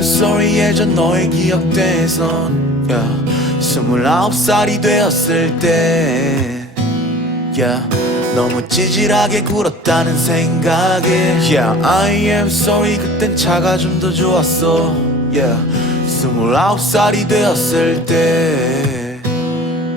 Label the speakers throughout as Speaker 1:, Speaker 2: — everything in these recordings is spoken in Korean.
Speaker 1: sorry 예전 너의 기억대선 yeah. 스물아홉 살이 되었을 때 yeah. 너무 찌질하게 굴었다는 생각에 Yeah I am sorry 그땐 차가 좀 더 좋았어 Yeah 스물아홉 살이 되었을 때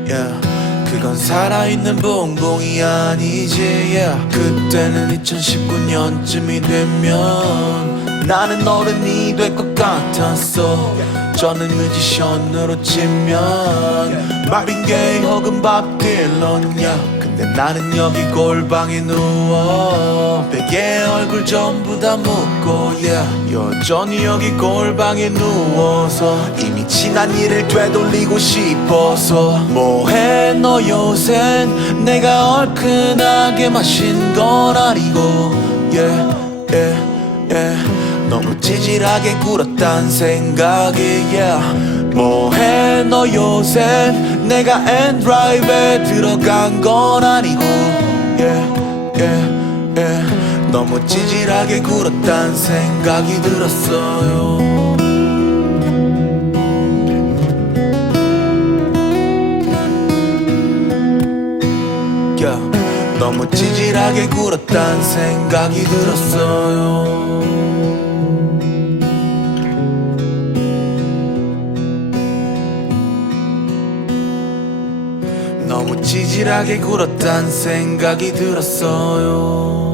Speaker 1: yeah. 그건 살아있는 봉봉이 아니지 yeah. 그때는 2019년쯤이 되면 나는 어른이 될 것 같았어 저는 뮤지션으로 치면 마빈 게이 혹은 밥 딜런이야 근데 나는 여기 골방에 누워 베개 얼굴 전부 다 묶고 yeah. 여전히 여기 골방에 누워서 이미 지난 일을 되돌리고 싶어서 뭐해 너 요샌 내가 얼큰하게 마신 건 아니고 yeah, yeah, yeah. 너무 찌질하게 굴었단 생각이 yeah. 뭐해 너 요새 내가 엔드라이브에 들어간 건 아니고 yeah, yeah, yeah. 너무 찌질하게 굴었단 생각이 들었어요. 너무 찌질하게 굴었단 생각이 들었어요 너무 찌질하게 굴었단 생각이 들었어요